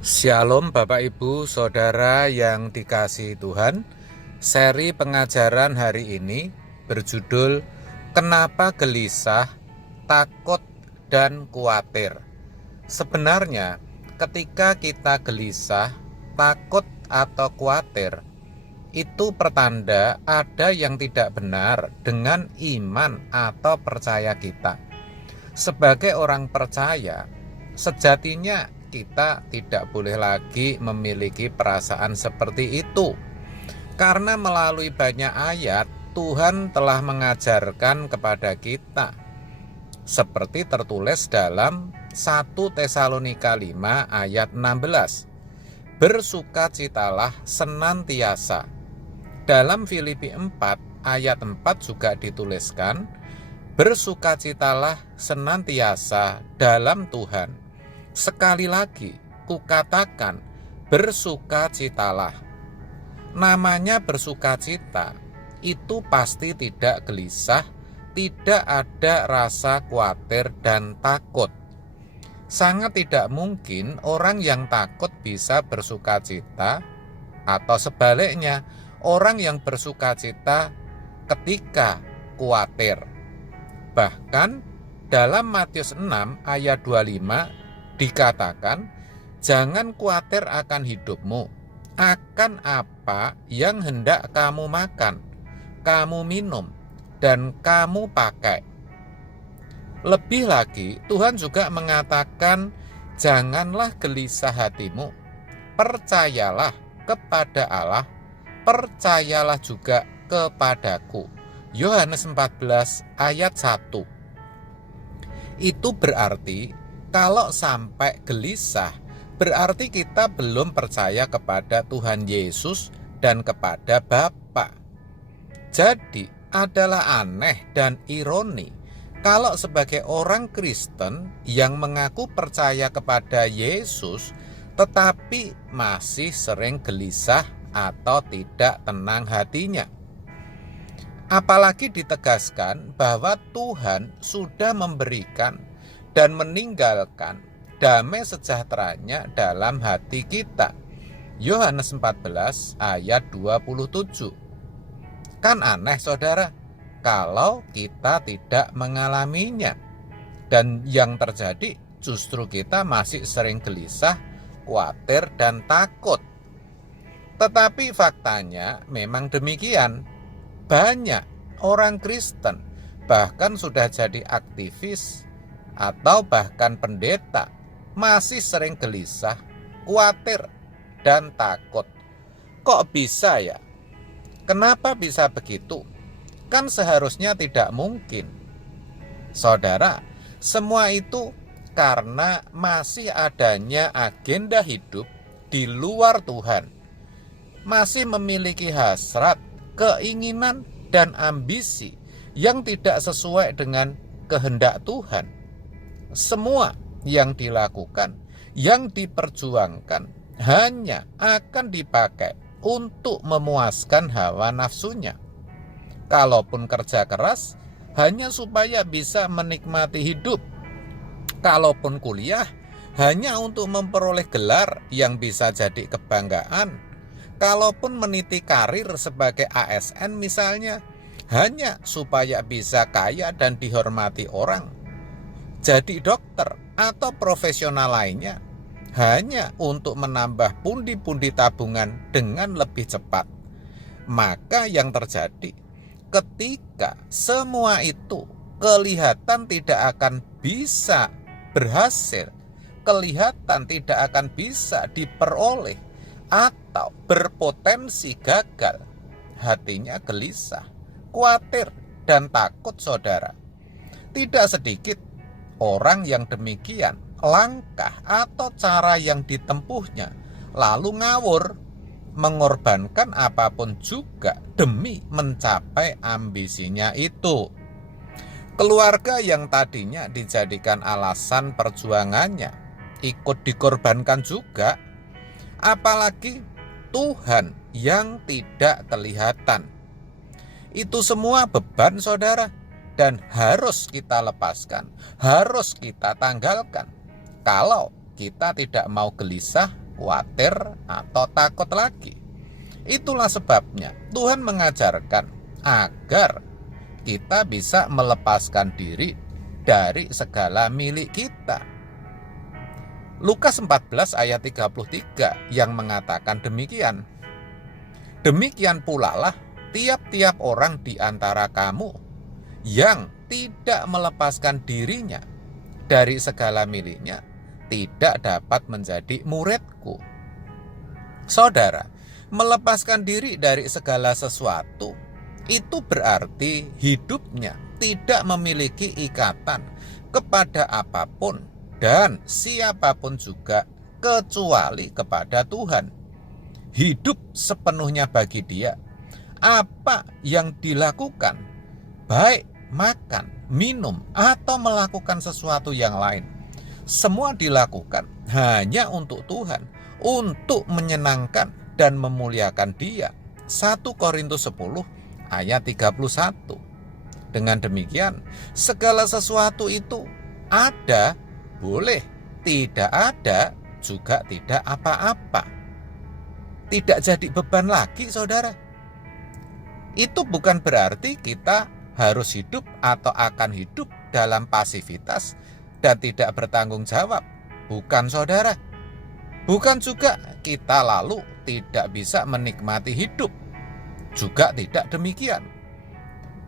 Shalom Bapak Ibu Saudara yang dikasihi Tuhan. Seri pengajaran hari ini berjudul Kenapa Gelisah, Takut, dan Khawatir. Sebenarnya ketika kita gelisah, takut, atau khawatir, itu pertanda ada yang tidak benar dengan iman atau percaya kita. Sebagai orang percaya, sejatinya kita tidak boleh lagi memiliki perasaan seperti itu. Karena melalui banyak ayat, Tuhan telah mengajarkan kepada kita. Seperti tertulis dalam 1 Tesalonika 5 ayat 16. Bersukacitalah senantiasa. Dalam Filipi 4 ayat 4 juga dituliskan, bersukacitalah senantiasa dalam Tuhan. Sekali lagi, kukatakan, bersukacitalah. Namanya bersukacita, itu pasti tidak gelisah, tidak ada rasa khawatir dan takut. Sangat tidak mungkin orang yang takut bisa bersukacita, atau sebaliknya, orang yang bersukacita ketika khawatir. Bahkan dalam Matius 6 ayat 25 dikatakan, jangan khawatir akan hidupmu, akan apa yang hendak kamu makan, kamu minum, dan kamu pakai. Lebih lagi, Tuhan juga mengatakan, janganlah gelisah hatimu, percayalah kepada Allah, percayalah juga kepadaku. Yohanes 14 ayat 1. Itu berarti kalau sampai gelisah, berarti kita belum percaya kepada Tuhan Yesus dan kepada Bapa. Jadi adalah aneh dan ironi kalau sebagai orang Kristen yang mengaku percaya kepada Yesus tetapi masih sering gelisah atau tidak tenang hatinya. Apalagi ditegaskan bahwa Tuhan sudah memberikan dan meninggalkan damai sejahteranya dalam hati kita. Yohanes 14 ayat 27. Kan aneh saudara, kalau kita tidak mengalaminya. Dan yang terjadi justru kita masih sering gelisah, khawatir, dan takut. Tetapi faktanya memang demikian. Banyak orang Kristen bahkan sudah jadi aktivis atau bahkan pendeta masih sering gelisah, khawatir, dan takut. Kok bisa ya? Kenapa bisa begitu? Kan seharusnya tidak mungkin. Saudara, semua itu karena masih adanya agenda hidup di luar Tuhan. Masih memiliki hasrat, keinginan, dan ambisi yang tidak sesuai dengan kehendak Tuhan. Semua yang dilakukan, yang diperjuangkan hanya akan dipakai untuk memuaskan hawa nafsunya. Kalaupun kerja keras, hanya supaya bisa menikmati hidup. Kalaupun kuliah, hanya untuk memperoleh gelar yang bisa jadi kebanggaan. Kalaupun meniti karir sebagai ASN misalnya, hanya supaya bisa kaya dan dihormati orang. Jadi dokter atau profesional lainnya, hanya untuk menambah pundi-pundi tabungan dengan lebih cepat. Maka yang terjadi, ketika semua itu kelihatan tidak akan bisa berhasil, kelihatan tidak akan bisa diperoleh, atau berpotensi gagal, hatinya gelisah, khawatir, dan takut saudara. Tidak sedikit orang yang demikian, langkah atau cara yang ditempuhnya lalu ngawur, mengorbankan apapun juga demi mencapai ambisinya itu. Keluarga yang tadinya dijadikan alasan perjuangannya ikut dikorbankan juga. Apalagi Tuhan yang tidak kelihatan. Itu semua beban saudara, dan harus kita lepaskan, harus kita tanggalkan. Kalau kita tidak mau gelisah, khawatir atau takut lagi. Itulah sebabnya Tuhan mengajarkan agar kita bisa melepaskan diri dari segala milik kita. Lukas 14 ayat 33 yang mengatakan demikian. Demikian pula lah tiap-tiap orang di antara kamu yang tidak melepaskan dirinya dari segala miliknya tidak dapat menjadi muridku. Saudara, melepaskan diri dari segala sesuatu itu berarti hidupnya tidak memiliki ikatan kepada apapun dan siapapun juga kecuali kepada Tuhan. Hidup sepenuhnya bagi Dia. Apa yang dilakukan, baik makan, minum, atau melakukan sesuatu yang lain, semua dilakukan hanya untuk Tuhan, untuk menyenangkan dan memuliakan Dia. 1 Korintus 10 ayat 31. Dengan demikian, segala sesuatu itu ada, boleh, tidak ada, juga tidak apa-apa. Tidak jadi beban lagi, saudara. Itu bukan berarti kita harus hidup atau akan hidup dalam pasivitas dan tidak bertanggung jawab. Bukan, saudara. Bukan juga kita lalu tidak bisa menikmati hidup. Juga tidak demikian.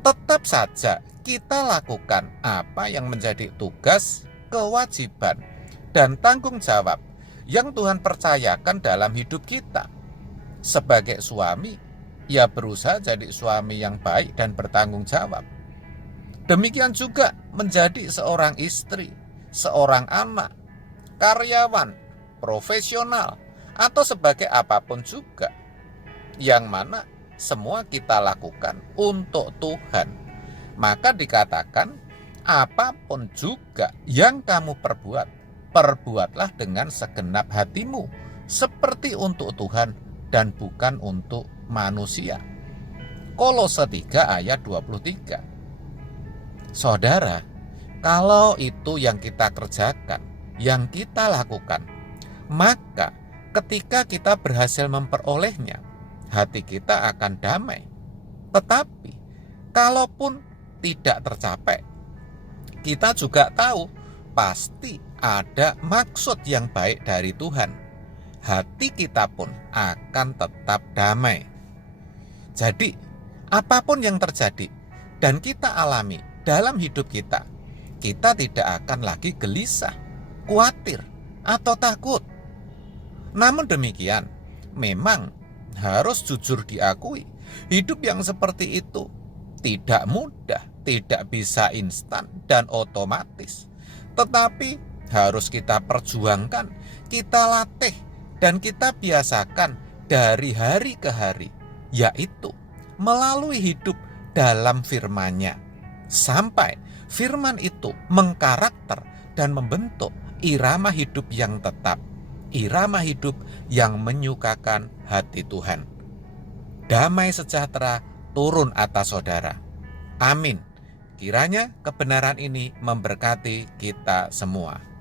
Tetap saja kita lakukan apa yang menjadi tugas, kewajiban, dan tanggung jawab yang Tuhan percayakan dalam hidup kita. Sebagai suami, ia berusaha jadi suami yang baik dan bertanggung jawab. Demikian juga menjadi seorang istri, seorang anak, karyawan, profesional, atau sebagai apapun juga, yang mana semua kita lakukan untuk Tuhan. Maka dikatakan, apapun juga yang kamu perbuat, perbuatlah dengan segenap hatimu, seperti untuk Tuhan dan bukan untuk manusia. Kolose 3 ayat 23. Saudara, kalau itu yang kita kerjakan, yang kita lakukan, maka ketika kita berhasil memperolehnya, hati kita akan damai. Tetapi kalaupun tidak tercapai, kita juga tahu pasti ada maksud yang baik dari Tuhan. Hati kita pun akan tetap damai. Jadi, apapun yang terjadi dan kita alami dalam hidup kita, kita tidak akan lagi gelisah, khawatir, atau takut. Namun demikian, memang harus jujur diakui, hidup yang seperti itu tidak mudah, tidak bisa instan dan otomatis. Tetapi harus kita perjuangkan, kita latih, dan kita biasakan dari hari ke hari, yaitu melalui hidup dalam firman-Nya, sampai firman itu mengkarakter dan membentuk irama hidup yang tetap, irama hidup yang menyukakan hati Tuhan. Damai sejahtera turun atas saudara. Amin. Kiranya kebenaran ini memberkati kita semua.